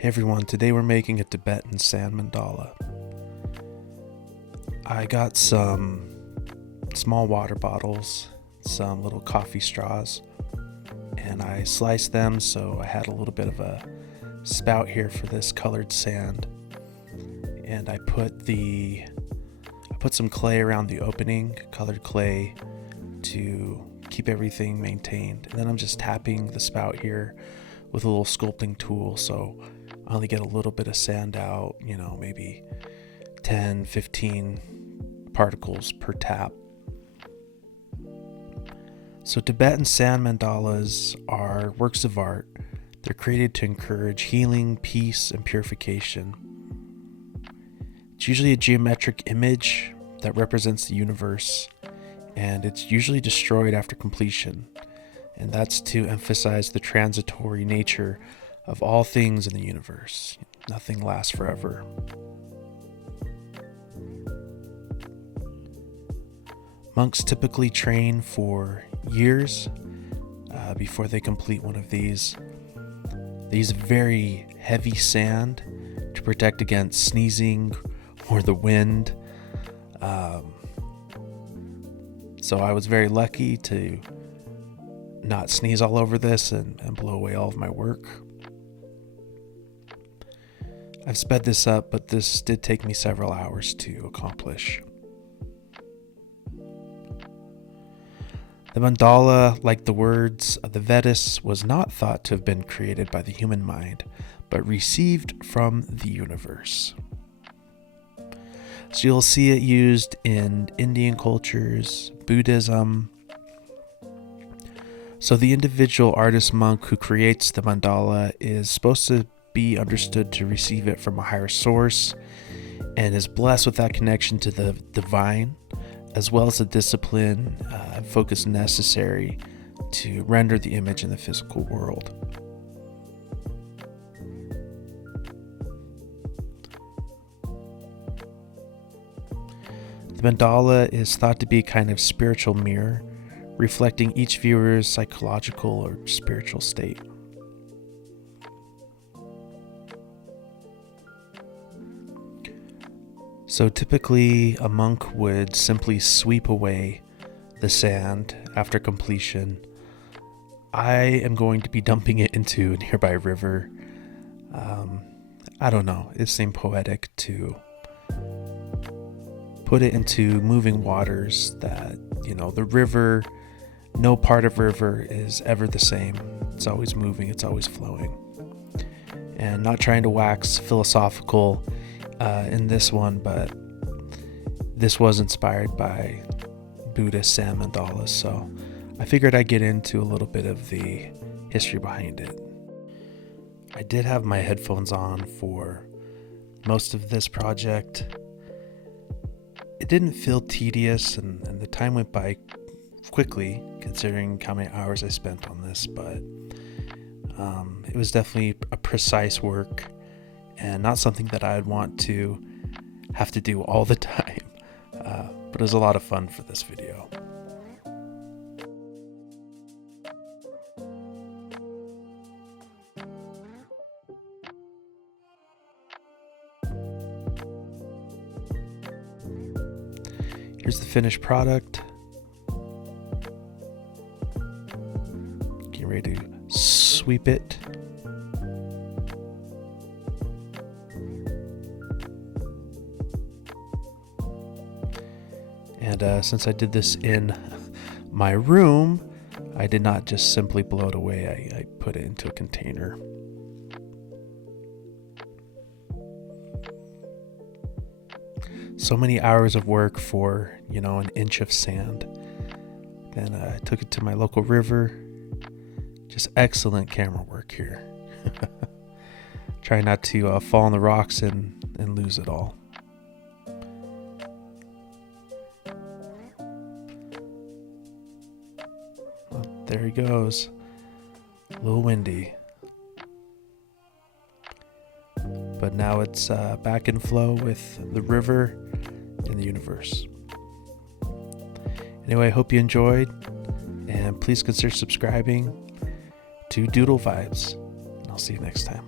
Hey everyone, today we're making a Tibetan sand mandala. I got some small water bottles, some little coffee straws, and I sliced them so I had a little bit of a spout here for this colored sand. And I put some clay around the opening, colored clay, to keep everything maintained. And then I'm just tapping the spout here with a little sculpting tool, so I only get a little bit of sand out, maybe 10, 15 particles per tap. So Tibetan sand mandalas are works of art. They're created to encourage healing, peace, and purification. It's usually a geometric image that represents the universe, and it's usually destroyed after completion. And that's to emphasize the transitory nature of all things in the universe. Nothing lasts forever. Monks typically train for years before they complete one of these. They use very heavy sand to protect against sneezing or the wind. So I was very lucky to not sneeze all over this and blow away all of my work. I've sped this up, but this did take me several hours to accomplish. The mandala, like the words of the Vedas, was not thought to have been created by the human mind, but received from the universe. So you'll see it used in Indian cultures, Buddhism. So the individual artist monk who creates the mandala is supposed to be understood to receive it from a higher source and is blessed with that connection to the divine, as well as the discipline and focus necessary to render the image in the physical world. The mandala is thought to be a kind of spiritual mirror, reflecting each viewer's psychological or spiritual state. So typically, a monk would simply sweep away the sand after completion. I am going to be dumping it into a nearby river. I don't know, it seemed poetic to put it into moving waters that, the river, no part of river is ever the same. It's always moving, it's always flowing. And not trying to wax philosophical in this one, but this was inspired by Buddhist sand mandalas, so I figured I'd get into a little bit of the history behind it. I did have my headphones on for most of this project. It didn't feel tedious, and the time went by quickly considering how many hours I spent on this, but it was definitely a precise work and not something that I'd want to have to do all the time, but it was a lot of fun for this video. Here's the finished product. Getting ready to sweep it. And since I did this in my room, I did not just simply blow it away. I put it into a container. So many hours of work for, an inch of sand. Then I took it to my local river. Just excellent camera work here. Try not to fall on the rocks and lose it all. Well, there he goes. A little windy. But now it's back in flow with the river and the universe. Anyway, I hope you enjoyed, and please consider subscribing to Doodle Vibes. And I'll see you next time.